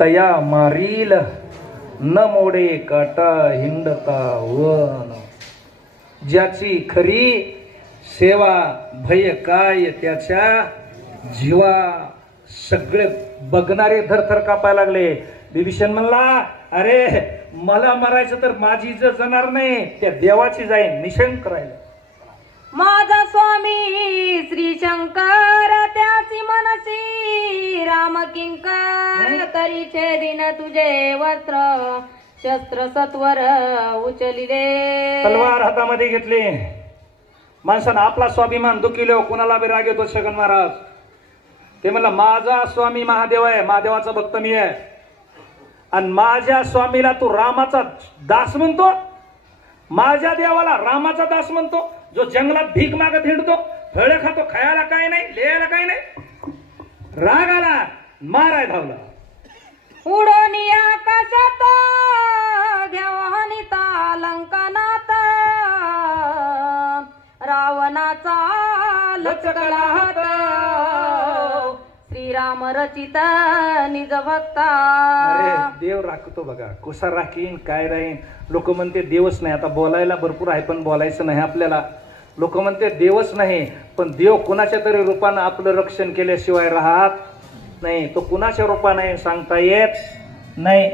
तया मारील न मोडे काटा हिंडता वन। ज्याची खरी सेवा भय काय त्याच्या जीवा। सगळे बघणारे थरथर कापायला लागले। विभीषण म्हणला, अरे मला मरायचं तर माझी इज्जत जाणार नाही, त्या देवाची जाईन निशंक राहिलं। माझा स्वामी श्री शंकर त्याची मनसी राम किंकर तरी छेदिन तुझे वस्त्र शस्त्र सत्वर उचलिले। तलवार हातामध्ये घेतली। माणसानं आपला स्वाभिमान दुखिलो, कुणाला बी राग येतो। छगन महाराज ते म्हणला, माझा स्वामी महादेव आहे, महादेवाचा भक्त मी आहे, आणि माझ्या स्वामीला तू रामाचा दास म्हणतो? माझ्या देवाला रामाचा दास म्हणतो, जो जंगलात भीक मागत हिंडतो, फळ खातो, खायला काय नाही, लिहायला काय नाही। राग आला, माराय धावला। उडोन आकाशात घेवानिता लंकानात रावणाचा लचकला हात श्रीराम रचित निज भक्ता। अरे देव राखतो बघा, कसा राखीन काय राहीन। लोक म्हणते देवच नाही, आता बोलायला भरपूर आहे पण बोलायचं नाही आपल्याला। लोक म्हणते देवच नाही, पण देव कुणाच्या तरी रूपानं आपलं रक्षण केल्याशिवाय राहत नाही। तो कुणाच्या रूपाने सांगता येत नाही।